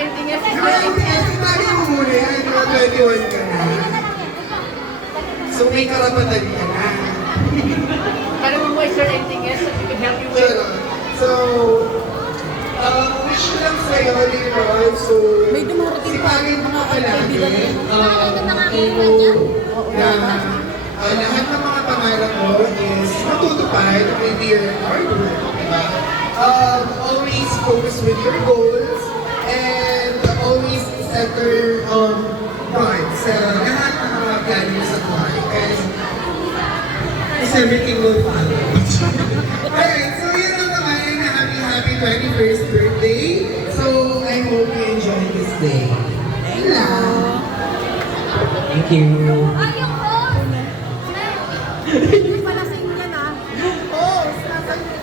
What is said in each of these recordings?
anything else? Sinabi mo muna yan, 21 ka na. So may karapatan ka na. Tanong mo, is there anything else that we can help you with? So, wish ko lang sa'yo, Leroy. So, May dumarating pa sipagin mo mga palagi. kaibigan Lahat ng mga pangarap mo is matutupad with your hard work. Diba? Always focus with your goals and always center God sa lahat ng mga plano mo sa buhay. And everything will follow. Alright, so yun lang naman yung happy 21st birthday. So I hope you enjoy this day. Thank you. Ay, yung host! Hindi pala sa inyo na. Host!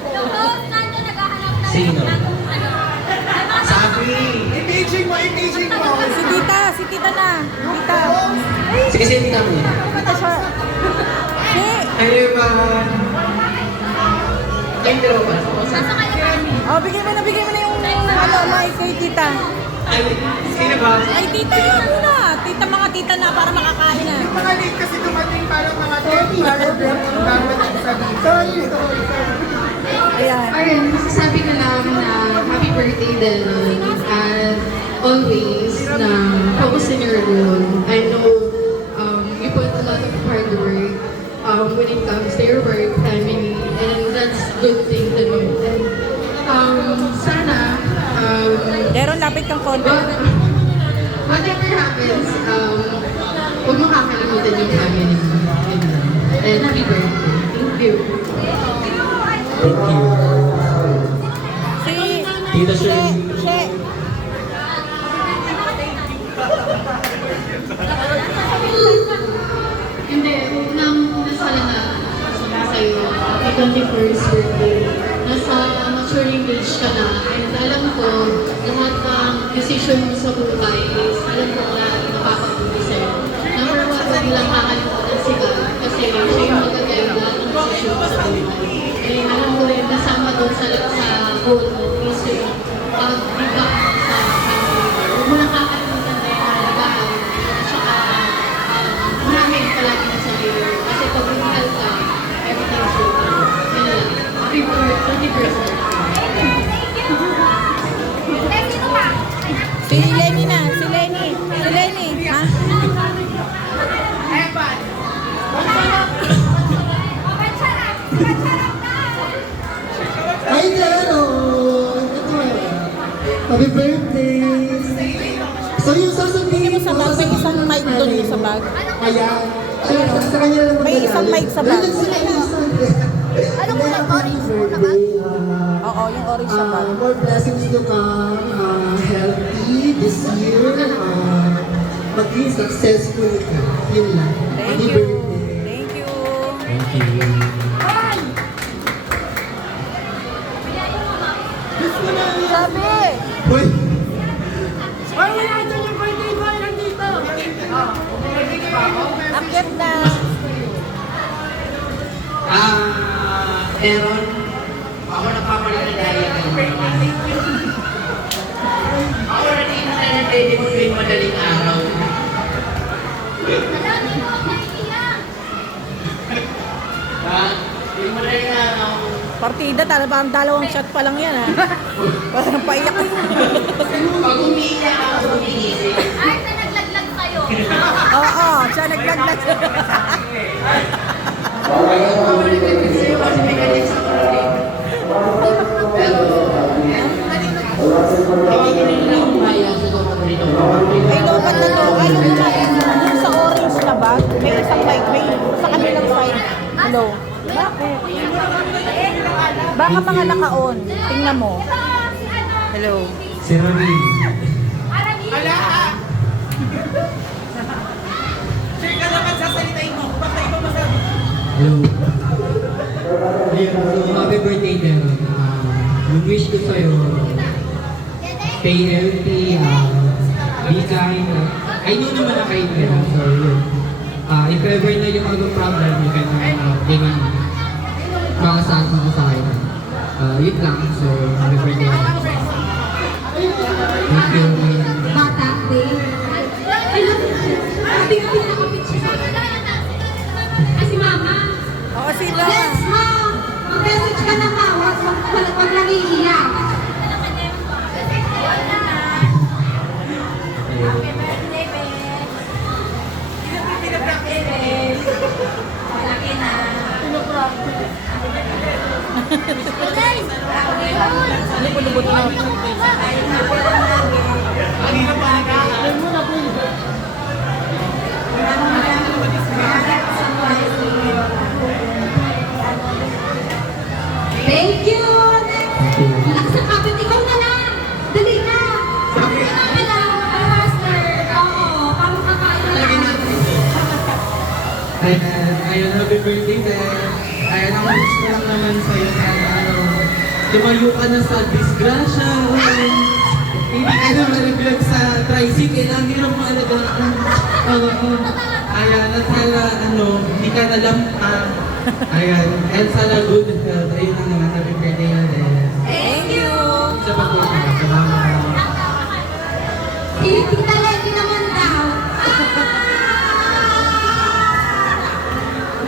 Yung host, nandun naghahanap na Sino? Sabi! Imaging mo! Si tita na. Tita. Sige, sige, tita mo. Tita siya. Si. Hi, everyone. Kayong dalawa ba? Nasa kayo ba? Oh, bigyan mo na yung mic kay tita. Ay, sino ba? Ay, tita muna. Tita, mga tita na para makakain na. Mga late kasi dumating parang mga 10 para Sorry. Ayan. Ayun, masasabi ko lang na happy birthday din. And always na focus in your goal. I know you put a lot of hard work when it comes to your work, family, and that's good thing to do. And sana Deron, lapit kang konti. whatever happens, huwag mo kakalimutan yung family mo. Yun lang. And happy birthday. Thank you. Thank you. Si. Tita Shirley. She. Hindi, unang nasala na sa'yo, may 21st birthday. Nasa maturing age ka na, and alam ko, lahat ng decision mo sa buhay is, alam ko na mapapabuti sa'yo. Number one, huwag nilang kakalimutan si God, kasi siya yung mag-guide lahat ng decision mo sa buhay. And alam ko rin, kasama doon sa goal mo, is yung pag-ibak sa family. Huwag mo lang kakalimutan na yung halagaan, at saka maraming palagi na sa layer. Kasi pag umihal ka, everything's okay. Yun na lang. Happy 20%. Si Lenny na. Si Lenny. Si Lenny. Ha? Hi there! Happy birthday! So yung sasabihin Sa bag, may isang mic doon sa bag. Ayan. Ayun, sa kanya lang May isang mic sa bag. Ano ko lang, orange mo na ba? Oo, yung orange sa bag. More blessings to come. Healthy this year. Maging successful ka. Yun lang. Thank Happy you. birthday. Thank you. Thank you. Sabi. Uy! Akyat na. Aaron, ako nagpapalit na diet. Ako rin na nag-ready mo tuwing madaling araw. Madami mo ang naiiyak. Ha? Tuwing madaling araw. Partida, parang dalawang shot pa lang yan ha. Parang paiyak. Pag umiiyak ako, umiisip. Ay, na naglaglag sa'yo. Oo, siya naglaglag. Ako nag-ready sa'yo kasi may galing sa kulit. Pero, hindi ko rin lang umaya sa doktor nito. May lobat na to. Ayaw mo na yung sa orange na bag. May isang mic. May sa kabilang side. Hello. Bakit? Baka mga naka-on. Tingnan mo. Hello. Si Rami. Hello. Ayun, so happy birthday din. Yung wish ko sa'yo, stay healthy, be kind. I know naman na kayo nila, so yun. If ever na yung mag-problem, you can ganyan. Makasaan mo sa akin. Yun lang, so happy birthday. Thank you. Lubot na. Thank you! Lakas ng kapit, ikaw na lang! Dali na! Dali na pala, master! Oo, parang kakain na lang. Ayun, happy birthday, Ben. Ayun, ang wish ko lang naman sa'yo, sana, tumayo ka na sa disgrasya. Hindi ka na malaglag sa tricycle. Ang hirap maalagaan. Ayan, at sana, hindi ka nalampa. Ayan, and sana good health. Ayun lang naman, happy birthday na din. Thank you! Sa pagpunta, salamat. Tita Lady naman daw.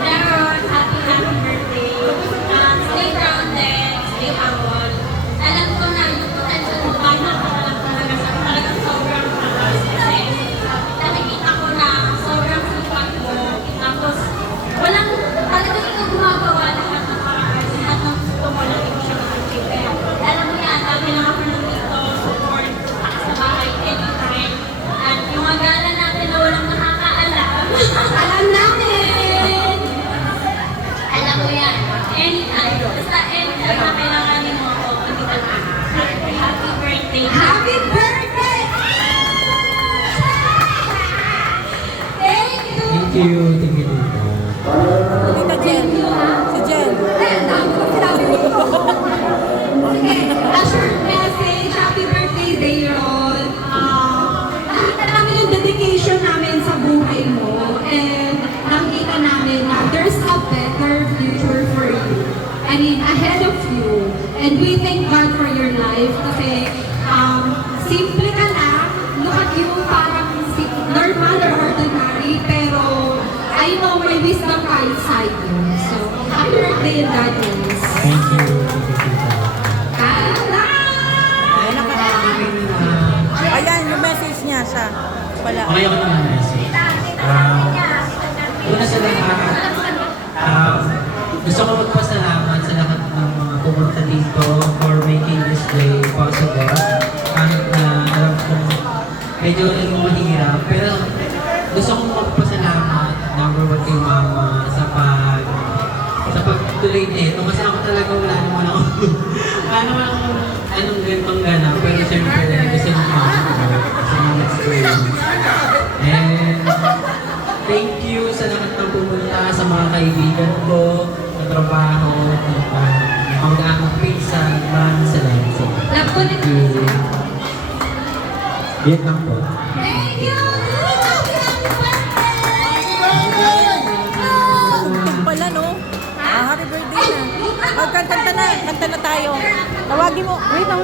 Meron, happy birthday. Stay grounded, stay humble. Alam ko na yung potential mo ay napakalang talaga sa talagang sobrang takas. Kasi nakikita ko na sobrang sipag mo. Tapos walang talagang ikaw gumagawa lahat ng paraan. Lahat ng gusto mo lang ikaw siya mag-achieve. Kaya alam mo yan, dami lang ako nandito, support sa bahay anytime. At yung agala natin na walang nakakaalam. Alam namin! Alam mo yan, anytime, basta anytime na kailanganin mo ako, andito na. Happy birthday. Happy birthday! Thank you! Thank you, Tito. Tita Jen. Si Jen. Ang dami ko sinabi dito. Sige, a short message. Happy birthday, Dayron. Nakita namin yung dedication namin sa buhay mo. And nakita namin na there's a better future for you. I mean, ahead of you. And we thank God for your life. Kasi simple ka lang. Look at you, parang normal or ordinary. Pero I know may wisdom ka inside you. So, happy birthday and God bless. Thank you, Tito. Ayan, yung message niya siya. Wala. Okay ako naman, Messi. Una sa lahat, gusto ko magpasalamat sa lahat ng mga pumunta dito for making this day possible. Kahit na alam ko medyo naging mahirap, pero gusto kong magpasalamat number one kay Mama sa pagtuloy nito. Kasi ako talaga wala naman ako anong ganitong ganap, pero siyempre gusto ng Mama ko sa mga experience. And thank you sa lahat ng pumunta, sa mga kaibigan ko, sa trabaho, ang mga pinsan, maraming salamat sa inyo. Love ko Thank you. Yan lang po. Thank you! Happy birthday! Tugtog pala, no? Happy birthday na. Kanta na tayo. Tawagin mo. Wait lang.